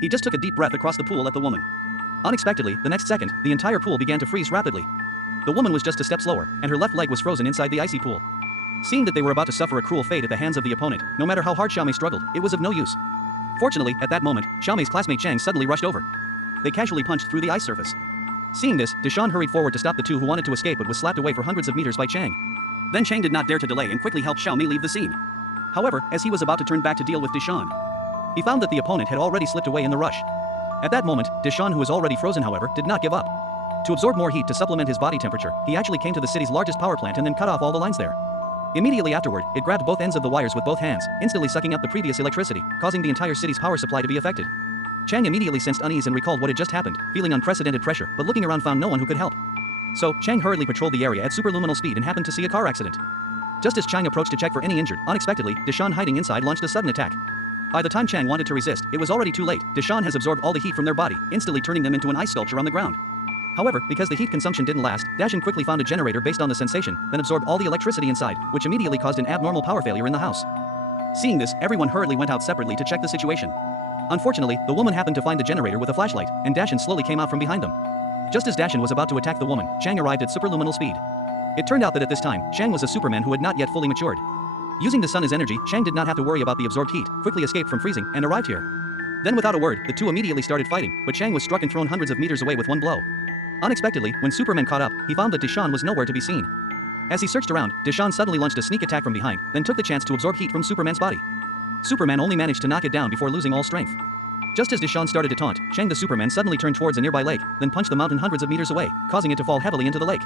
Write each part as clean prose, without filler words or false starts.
He just took a deep breath across the pool at the woman. Unexpectedly, the next second, the entire pool began to freeze rapidly. The woman was just a step slower, and her left leg was frozen inside the icy pool. Seeing that they were about to suffer a cruel fate at the hands of the opponent, no matter how hard Xiaomei struggled, it was of no use. Fortunately, at that moment, Xiaomei's classmate Chang suddenly rushed over. They casually punched through the ice surface. Seeing this, Deshawn hurried forward to stop the two who wanted to escape but was slapped away for hundreds of meters by Chang. Then Chang did not dare to delay and quickly helped Xiaomei leave the scene. However, as he was about to turn back to deal with Deshawn, he found that the opponent had already slipped away in the rush. At that moment, Deshawn, who was already frozen however, did not give up. To absorb more heat to supplement his body temperature, he actually came to the city's largest power plant and then cut off all the lines there. Immediately afterward, it grabbed both ends of the wires with both hands, instantly sucking up the previous electricity, causing the entire city's power supply to be affected. Chang immediately sensed unease and recalled what had just happened, feeling unprecedented pressure, but looking around found no one who could help. So, Chang hurriedly patrolled the area at superluminal speed and happened to see a car accident. Just as Chang approached to check for any injured, unexpectedly, Deshawn hiding inside launched a sudden attack. By the time Chang wanted to resist, it was already too late. Deshawn has absorbed all the heat from their body, instantly turning them into an ice sculpture on the ground. However, because the heat consumption didn't last, Dashan quickly found a generator based on the sensation, then absorbed all the electricity inside, which immediately caused an abnormal power failure in the house. Seeing this, everyone hurriedly went out separately to check the situation. Unfortunately, the woman happened to find the generator with a flashlight, and Dashan slowly came out from behind them. Just as Dashan was about to attack the woman, Chang arrived at superluminal speed. It turned out that at this time, Chang was a Superman who had not yet fully matured. Using the sun as energy, Chang did not have to worry about the absorbed heat, quickly escaped from freezing, and arrived here. Then without a word, the two immediately started fighting, but Chang was struck and thrown hundreds of meters away with one blow. Unexpectedly, when Superman caught up, he found that Deshawn was nowhere to be seen. As he searched around, Deshawn suddenly launched a sneak attack from behind, then took the chance to absorb heat from Superman's body. Superman only managed to knock it down before losing all strength. Just as Deshawn started to taunt, Chang the Superman suddenly turned towards a nearby lake, then punched the mountain hundreds of meters away, causing it to fall heavily into the lake.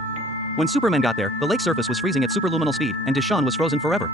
When Superman got there, the lake surface was freezing at superluminal speed, and Deshawn was frozen forever.